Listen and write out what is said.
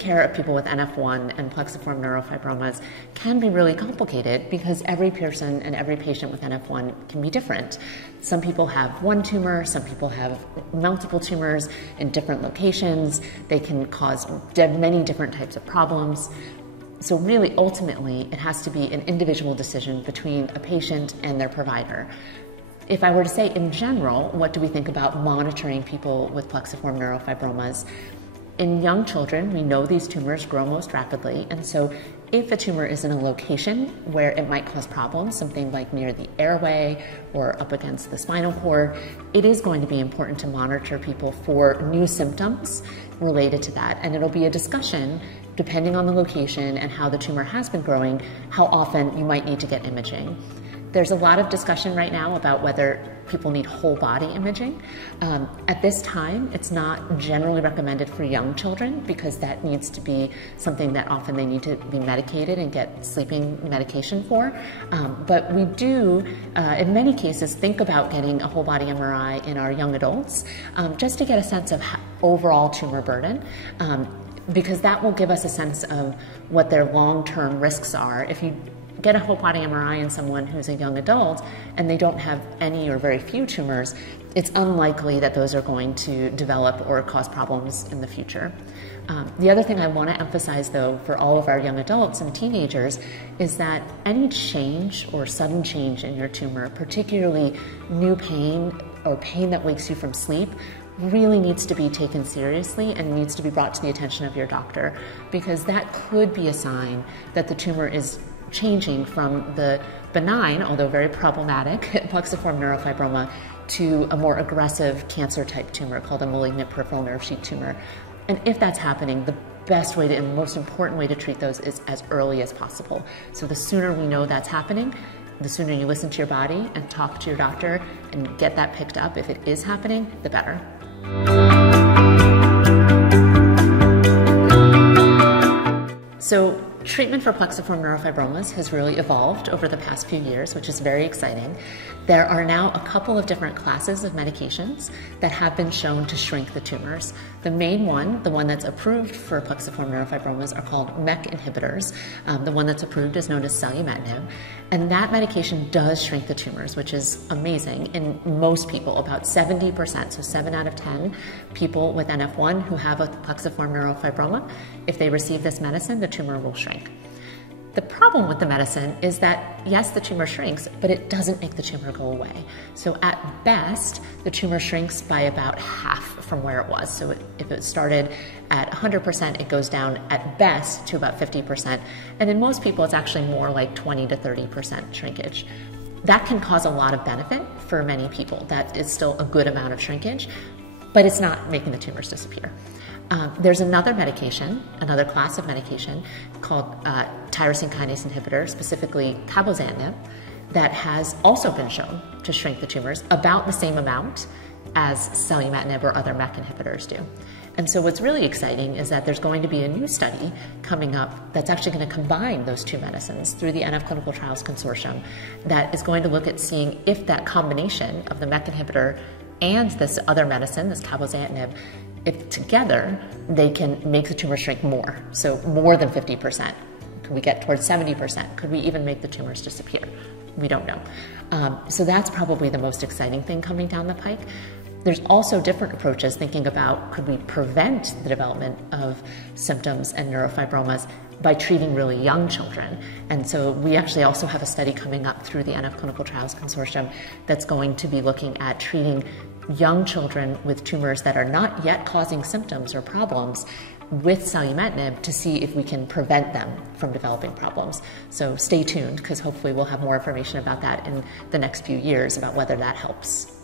care of people with NF1 and plexiform neurofibromas can be really complicated because every person and every patient with NF1 can be different. Some people have one tumor, some people have multiple tumors in different locations. They can cause many different types of problems. So really, ultimately, it has to be an individual decision between a patient and their provider. If I were to say in general, what do we think about monitoring people with plexiform neurofibromas? In young children, we know these tumors grow most rapidly, and so if a tumor is in a location where it might cause problems, something like near the airway or up against the spinal cord, it is going to be important to monitor people for new symptoms related to that. And it'll be a discussion, depending on the location and how the tumor has been growing, how often you might need to get imaging. There's a lot of discussion right now about whether people need whole body imaging. At this time, it's not generally recommended for young children because that needs to be something that often they need to be medicated and get sleeping medication for. But we do, in many cases, think about getting a whole body MRI in our young adults just to get a sense of overall tumor burden. Because that will give us a sense of what their long-term risks are. If you get a whole body MRI in someone who's a young adult and they don't have any or very few tumors, it's unlikely that those are going to develop or cause problems in the future. The other thing I want to emphasize, though, for all of our young adults and teenagers is that any change or sudden change in your tumor, particularly new pain or pain that wakes you from sleep, really needs to be taken seriously and needs to be brought to the attention of your doctor, because that could be a sign that the tumor is changing from the benign, although very problematic, plexiform neurofibroma to a more aggressive cancer-type tumor called a malignant peripheral nerve sheath tumor. And if that's happening, the best way to, and most important way to treat those is as early as possible. So the sooner we know that's happening, the sooner you listen to your body and talk to your doctor and get that picked up if it is happening, the better. So treatment for plexiform neurofibromas has really evolved over the past few years, which is very exciting. There are now a couple of different classes of medications that have been shown to shrink the tumors. The main one, the one that's approved for plexiform neurofibromas, are called MEK inhibitors. The one that's approved is known as selumetinib. And that medication does shrink the tumors, which is amazing in most people, about 70%, so 7 out of 10 people with NF1 who have a plexiform neurofibroma, if they receive this medicine, the tumor will shrink. The problem with the medicine is that, yes, the tumor shrinks, but it doesn't make the tumor go away. So at best, the tumor shrinks by about half from where it was. So if it started at 100%, it goes down at best to about 50%. And in most people, it's actually more like 20 to 30% shrinkage. That can cause a lot of benefit for many people. That is still a good amount of shrinkage, but it's not making the tumors disappear. There's another medication, another class of medication called tyrosine kinase inhibitor, specifically cabozantinib, that has also been shown to shrink the tumors about the same amount as selumetinib or other MEK inhibitors do. And so what's really exciting is that there's going to be a new study coming up that's actually going to combine those two medicines through the NF Clinical Trials Consortium that is going to look at seeing if that combination of the MEK inhibitor and this other medicine, this cabozantinib, if together they can make the tumor shrink more, so more than 50%. Could we get towards 70%? Could we even make the tumors disappear? We don't know. So that's probably the most exciting thing coming down the pike. There's also different approaches thinking about, could we prevent the development of symptoms and neurofibromas by treating really young children? And so we actually also have a study coming up through the NF Clinical Trials Consortium that's going to be looking at treating young children with tumors that are not yet causing symptoms or problems with selumetinib to see if we can prevent them from developing problems. So stay tuned, because hopefully we'll have more information about that in the next few years about whether that helps.